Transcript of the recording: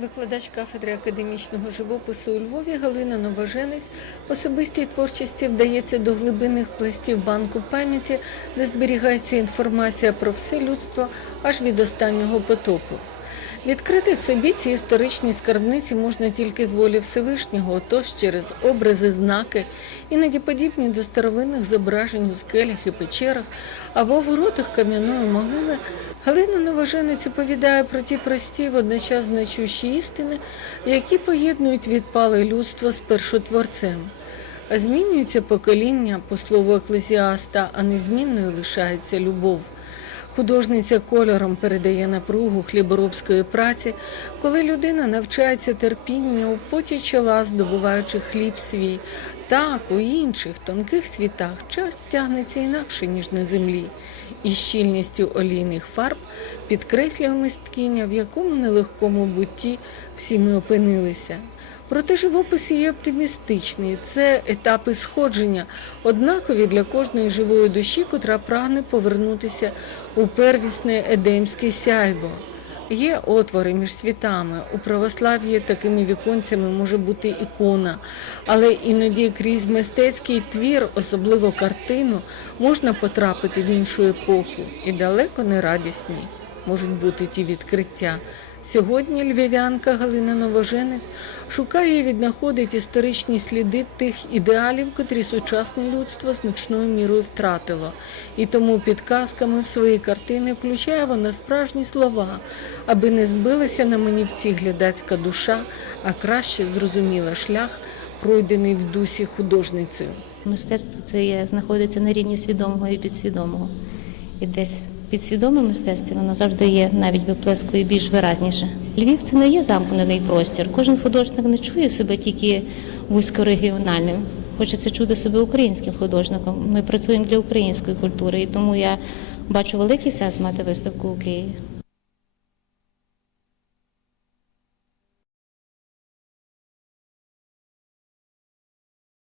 Викладач кафедри академічного живопису у Львові Галина Новоженець особистій творчості вдається до глибинних пластів банку пам'яті, де зберігається інформація про все людство аж від останнього потопу. Відкрити в собі ці історичні скарбниці можна тільки з волі Всевишнього, отож через образи, знаки, іноді подібні до старовинних зображень у скелях і печерах або в воротах кам'яної могили, Галина Новоженець оповідає про ті прості, водночас значущі істини, які поєднують відпале людство з першотворцем. А змінюються покоління, по слову еклезіаста, а незмінною лишається любов. Художниця кольором передає напругу хліборобської праці, коли людина навчається терпінню у поті чола, здобуваючи хліб свій. Так, у інших тонких світах час тягнеться інакше, ніж на землі, і щільністю олійних фарб підкреслює мисткиня, в якому нелегкому бутті всі ми опинилися. Проте живопис є оптимістичний. Це етапи сходження, однакові для кожної живої душі, котра прагне повернутися у первісне едемське сяйво. Є отвори між світами. У православ'ї такими віконцями може бути ікона, але іноді крізь мистецький твір, особливо картину, можна потрапити в іншу епоху, і далеко не радісні можуть бути ті відкриття. Сьогодні львів'янка Галина Новоженець шукає і віднаходить історичні сліди тих ідеалів, котрі сучасне людство значною мірою втратило. І тому підказками в свої картини включає вона справжні слова, аби не збилася на манівці глядацька душа, а краще зрозуміла шлях, пройдений в дусі художницею. Мистецтво це є, знаходиться на рівні свідомого і підсвідомого. І десь підсвідоме мистецтво воно завжди є навіть виплескує більш виразніше. Львів це не є замкнений простір. Кожен художник не чує себе тільки вузькорегіональним. Хочеться чути себе українським художником. Ми працюємо для української культури, і тому я бачу великий сенс мати виставку у Києві.